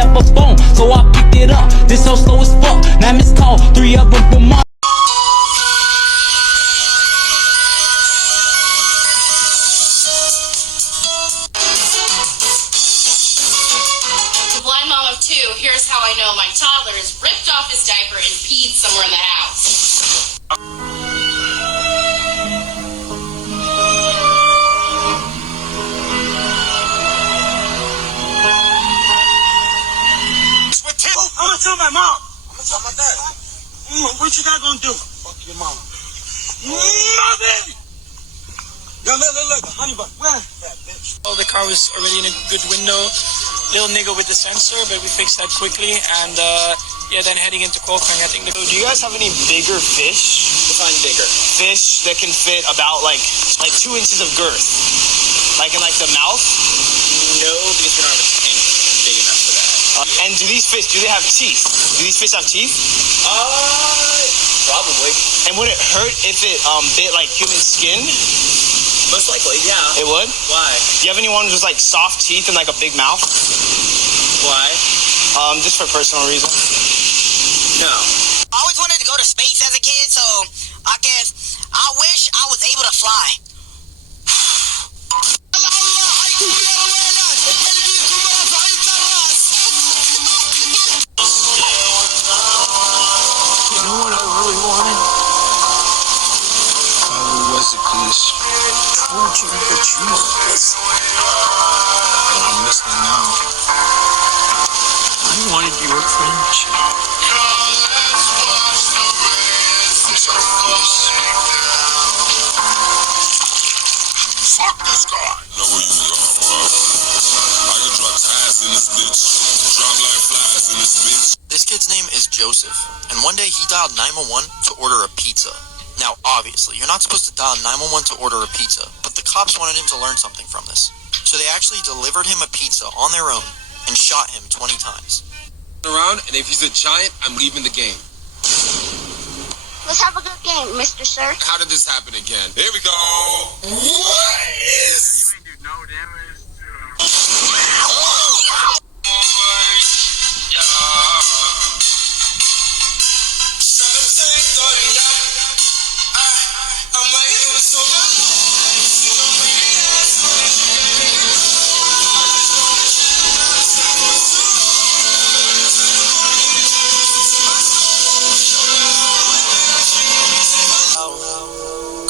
left a phone, so I picked it up. This hoe slow as fuck, now miss call, 3 of them from my. Blind mom of 2, here's how I know my toddler has ripped off his diaper and peed somewhere in the house. I'm gonna tell my mom. I'm gonna tell my dad. What you dad gonna do? Fuck your mom. Nothing! Yo, look, honey bun. Where? That bitch. Oh, the car was already in a good window. Little niggle with the sensor, but we fixed that quickly. And yeah, then heading into Kolkang, I think. Do you guys have any bigger fish? Define bigger. Fish that can fit about like 2 inches of girth, like in like the mouth? No, because we don't have a tank big enough for that. And do these fish? Do they have teeth? Do these fish have teeth? Probably. And would it hurt if it bit like human skin? Most likely, yeah. It would? Why? Do you have anyone with like soft teeth and like a big mouth? Why? Just for personal reasons. No. I always wanted to go to space as a kid, so I guess I wish I was able to fly. You know what I really wanted? What was it, please? I want you to get Jesus. I'm listening now. I wanted your friendship. I'm sorry, please. Fuck this guy! Know where you are, bro. I can drop ties in this bitch. Drop like flies in this bitch. This kid's name is Joseph, and one day he dialed 911 to order a pizza. Now, obviously, you're not supposed to dial 911 to order a pizza, but the cops wanted him to learn something from this. So they actually delivered him a pizza on their own and shot him 20 times. Around, and if he's a giant, I'm leaving the game. Let's have a good game, Mr. Sir. How did this happen again? Here we go. What is? You ain't do no damage to...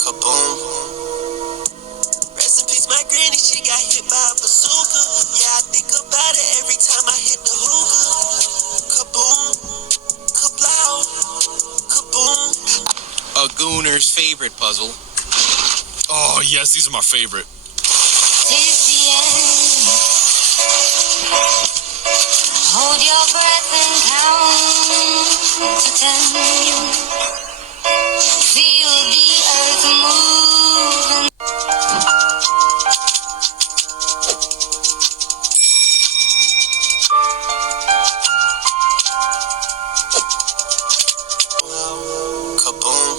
Kaboom. Rest in peace, my granny, she got hit by a bazooka. Yeah, I think about it every time I hit the hookah. Kaboom, kablow, kaboom. A gooner's favorite puzzle. Oh, yes, these are my favorite. Hold your breath and count to 10. Feel the earth moving. Kaboom.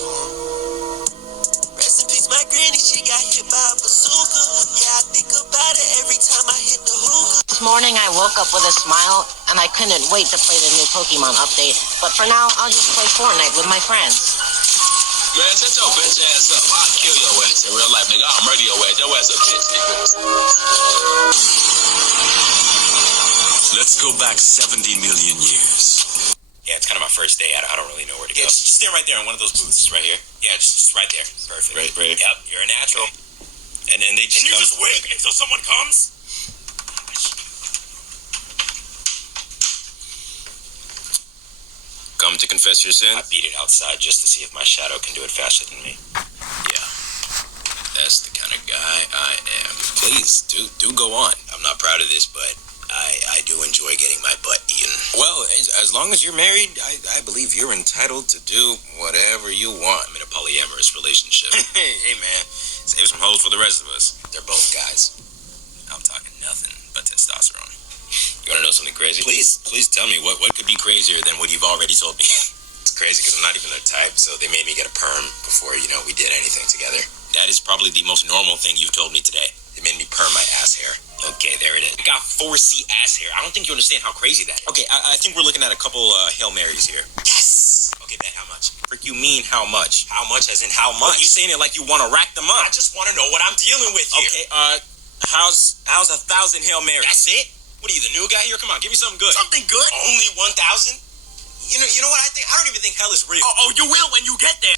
Rest in peace, my granny, she got hit by a bazooka. Yeah, I think about it every time I hit the hookah. This morning I woke up with a smile, and I couldn't wait to play the new Pokemon update. But for now, I'll just play Fortnite with my friends. Man, shut your bitch ass up. I'll kill your ass in real life, nigga. I'll murder your ass. Your ass a bitch, nigga. Let's go back 70 million years. Yeah, it's kind of my first day. I don't really know where to go. Just stand right there in one of those booths right here. Yeah, just right there. Perfect. Right. Yep, you're a natural. And then they just Can you just wait until someone comes? Come to confess your sin? I beat it outside just to see if my shadow can do it faster than me. Yeah. That's the kind of guy I am. Please, do go on. I'm not proud of this, but I do enjoy getting my butt eaten. Well, as long as you're married, I believe you're entitled to do whatever you want. I'm in a polyamorous relationship. Hey, man. Save some hoes for the rest of us. They're both guys. I'm talking nothing but testosterone. You want to know something crazy? Please tell me what could be crazier than what you've already told me. It's crazy because I'm not even their type, so they made me get a perm before, we did anything together. That is probably the most normal thing you've told me today. They made me perm my ass hair. Okay, there it is. I got 4C ass hair. I don't think you understand how crazy that is. Okay, I think we're looking at a couple Hail Marys here. Yes! Okay, bet, how much? Frick, you mean how much? How much as in how much? You saying it like you want to rack them up. I just want to know what I'm dealing with here. Okay, how's 1,000 Hail Marys? That's it? What are you, the new guy here? Come on, give me something good. Something good? Only 1,000? You know what I think? I don't even think hell is real. Oh, you will when you get there.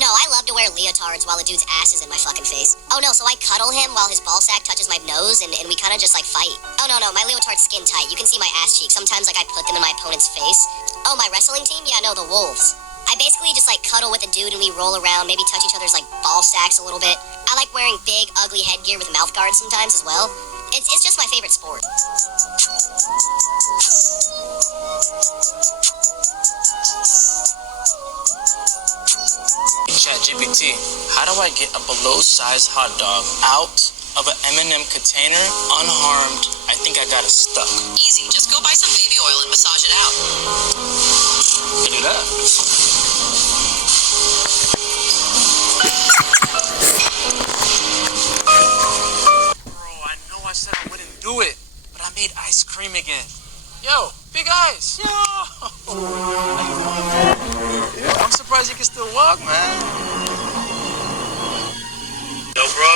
No, I love to wear leotards while a dude's ass is in my fucking face. Oh no, so I cuddle him while his ball sack touches my nose and we kind of just like fight. Oh no, my leotard's skin tight. You can see my ass cheeks. Sometimes like I put them in my opponent's face. Oh, my wrestling team? Yeah, no, the Wolves. I basically just like cuddle with a dude and we roll around, maybe touch each other's like ball sacks a little bit. I like wearing big, ugly headgear with mouth guards sometimes as well. It's just my favorite sport. ChatGPT, how do I get a below-sized hot dog out of an M&M container unharmed? I think I got it stuck. Easy. Just go buy some baby oil and massage it out. Can do that. Bro, I know I said I wouldn't do it, but I made ice cream again. Yo, Big Ice. Yo. I'm surprised you can still walk, man. Yo, bro,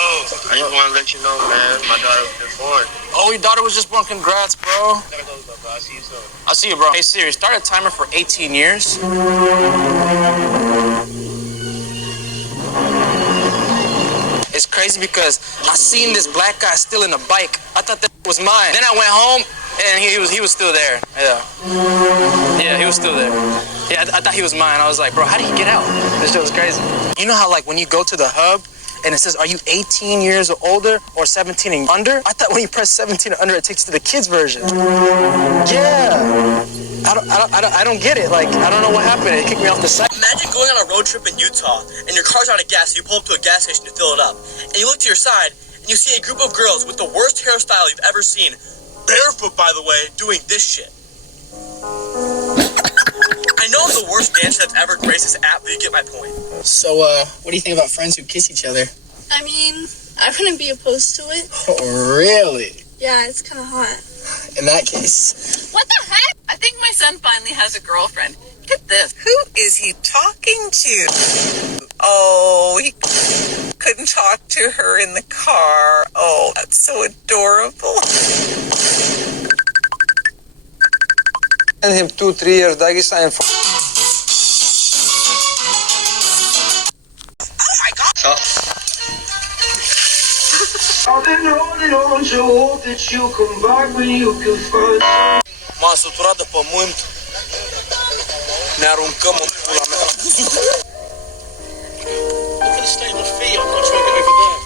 I just want to let you know, man, my daughter was just born. Oh, your daughter was just born. Congrats, bro. I gotta go, bro. I'll see you soon. I'll see you, bro. Hey, Siri, start a timer for 18 years. It's crazy because I seen this black guy stealing a bike. I thought that was mine. Then I went home and he was still there. Yeah, he was still there. Yeah, I thought he was mine. I was like, bro, how did he get out? This shit was crazy. You know how like when you go to the hub and it says, are you 18 years or older or 17 and under? I thought when you press 17 or under, it takes you to the kids version. Yeah. I don't get it. Like, I don't know what happened. It kicked me off the site. Imagine going on a road trip in Utah and your car's out of gas, so you pull up to a gas station to fill it up. And you look to your side and you see a group of girls with the worst hairstyle you've ever seen, barefoot, by the way, doing this shit. I know I'm the worst dancer that's ever graced this app, but you get my point. So, what do you think about friends who kiss each other? I mean, I wouldn't be opposed to it. Oh, really? Yeah, it's kind of hot. In that case. What the heck? I think my son finally has a girlfriend. Look at this. Who is he talking to? Oh, he couldn't talk to her in the car. Oh, that's so adorable. And him 2-3 years Dagestan. Oh my God. I've been holding on to hope that you'll come back when you can find. M-am săturat de pământ. Ne aruncăm în pula mea. Look at the state of my feet. I'm not trying to get over there.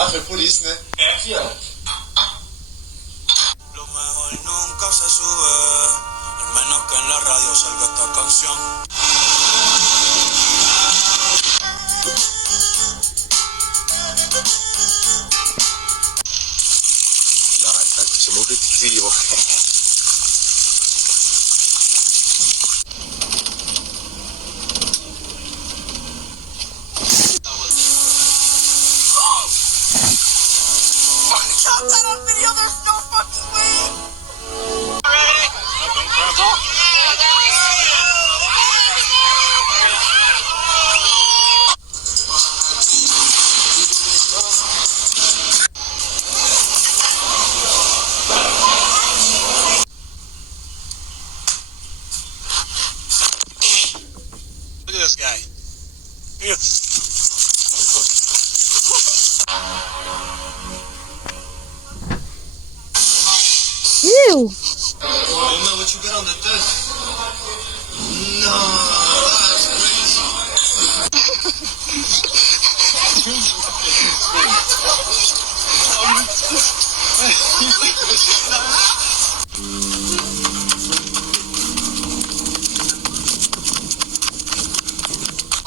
Ah, fue por isso, né? É, fiel. Lo mejor nunca se sube, al menos que en la radio salga esta canción. Ja, tak se mluví pivo. Got that on video, there's no fucking way. Look at this guy. Here. Ew. ¿Dónde estás? No, that's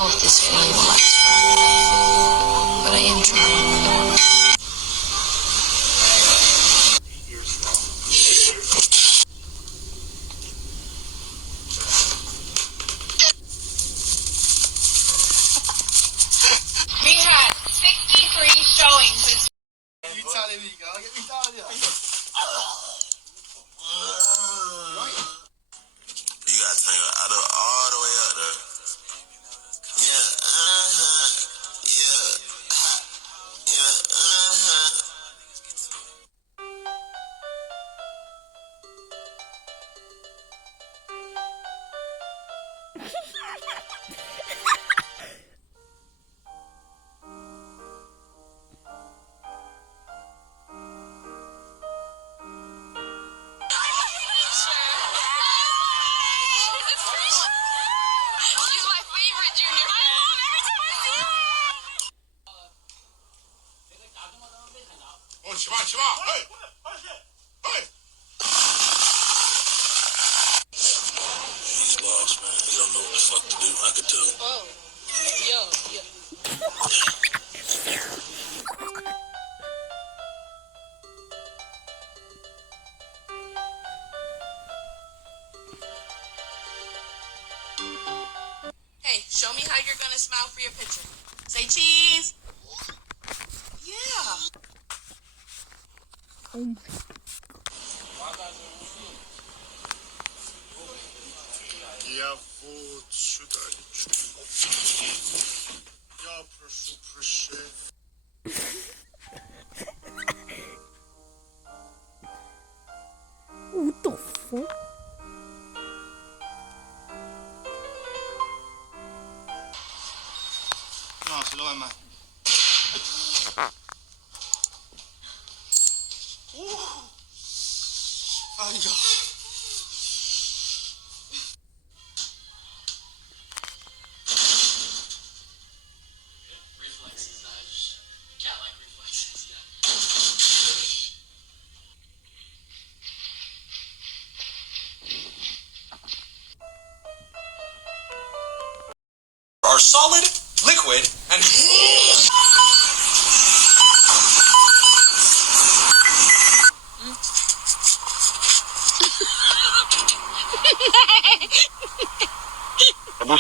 Oh, if this feeling will last forever. But I am trying. We had 63 showings. L'Italia, mica, che l'Italia! You gotta take her out of all the way up there. Yeah, yeah, yeah, She's my favorite junior friend. I love every time I see her. Oh, Shima, hey! Hey! He's lost, man. He don't know what the fuck to do. I could tell. Oh, yo. Hey, show me how you're gonna smile for your picture. Say cheese. Yeah. Oh my. Я вот сюда лечу. Я прошу прощения. What the fuck? No, se lo va más. Ay, ya. Are solid, liquid, and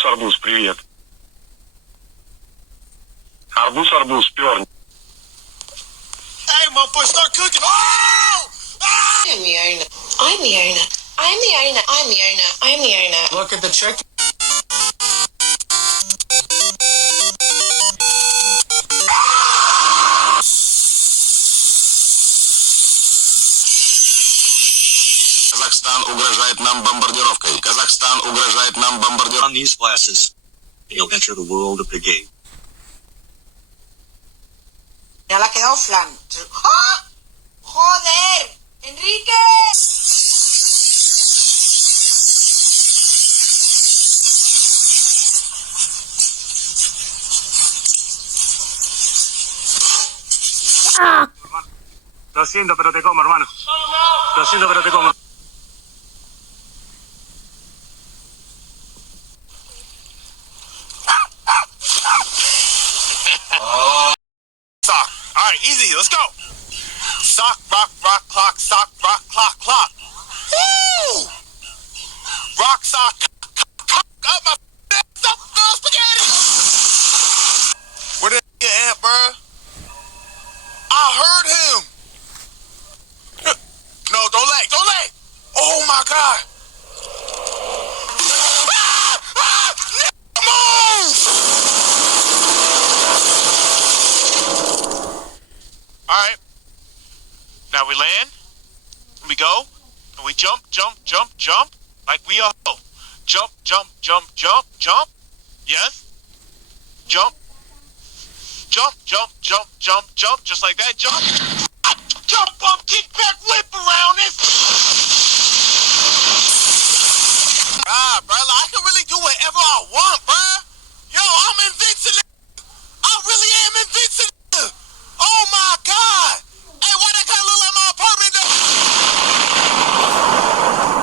Арбуз, привет. Арбуз, перни. Hey, motherfucker, start cooking. Oh! I'm the owner. I'm the owner. I'm the owner. I'm the owner. I'm the owner. Look at the chicken. Казахстан угрожает нам бомбардировкой. Казахстан угрожает нам бомбардировкой. On these glasses, you'll enter the world of the game. Ya le ha quedado flan. ¡Ah! ¡Joder! ¡Enrique! Lo siento, pero te como, hermano. Lo siento, pero te como. Sock. All right, easy. Let's go. Sock, rock, clock. Sock, rock, clock. Woo! Rock, sock, cock up my spaghetti. Where the at, bruh? I heard him. No, don't lag. Oh my God. Move! All right. Now we land, and we go, and we jump, like we are. Jump. Yes. Jump, just like that. Jump, kick back, whip around this. whatever I want, bruh. Yo, I'm invincible. I really am invincible. Oh my God. Hey, why that guy look like my apartment though?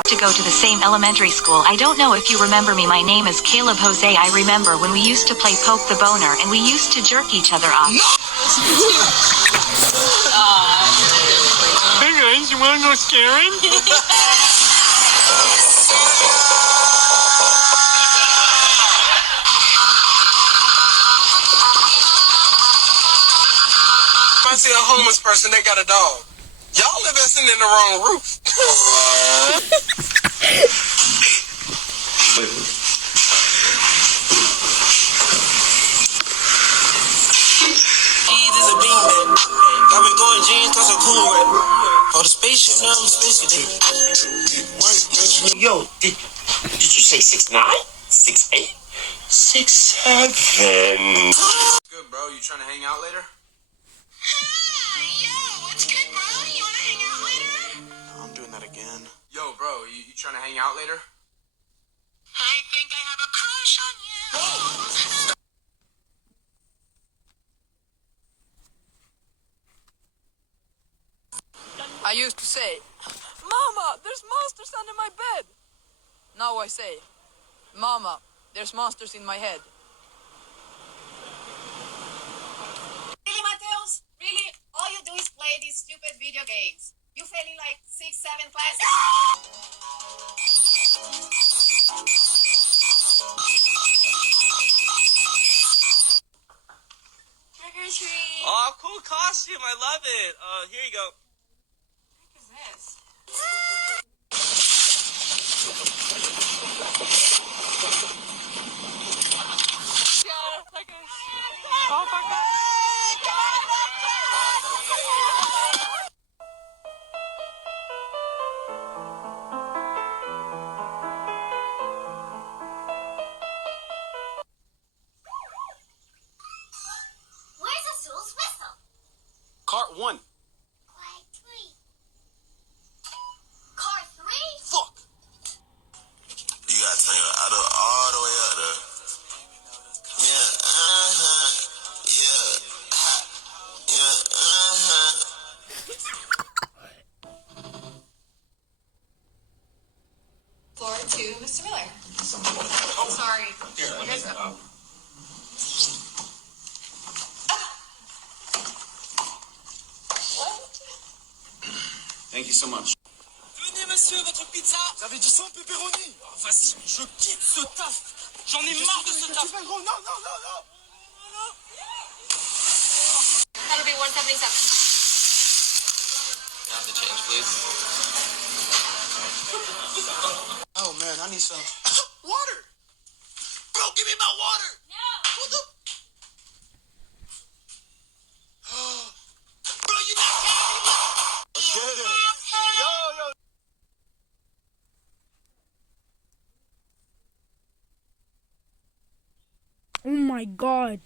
To go to the same elementary school. I don't know if you remember me. My name is Caleb Jose. I remember when we used to play poke the boner and we used to jerk each other off. Hey guys, you wanna go scaring? If I see a homeless person, they got a dog. Y'all investing in the wrong roof. I've been going jeans cause I'm cool with oh, the spaceship, now I'm a spaceship. Yo, did you say 6'9"? 6'8"? 6'7". Good, bro. You trying to hang out later? I'm doing that again. Yo, bro, you trying to hang out later? I think I have a crush on you. I used to say, Mama, there's monsters under my bed. Now I say, Mama, there's monsters in my head. Really, Mateos? Really? All you do is play these stupid video games. You failing like 6, 7 classes? Trick or treat. Oh, cool costume. I love it. Here you go. What is this? Oh my God. Where's Azul's whistle? Cart 1. Car 3. Car 3? Fuck. You gotta turn your auto all the way up there. Yeah, yeah, yeah, Floor to Mr. Miller. Oh, sorry. Here, let me stop. Thank you so much. Venez, monsieur, votre pizza. Vous avez dit 100 pepperoni. Vas-y, je quitte ce taf. J'en ai marre de ce taf. Non. That'll be 177. Have the change, please. Oh, man, I need some water. Bro, give me my water. No. What the? Bro, you not counting me? Let's get it. Yo. Oh my god.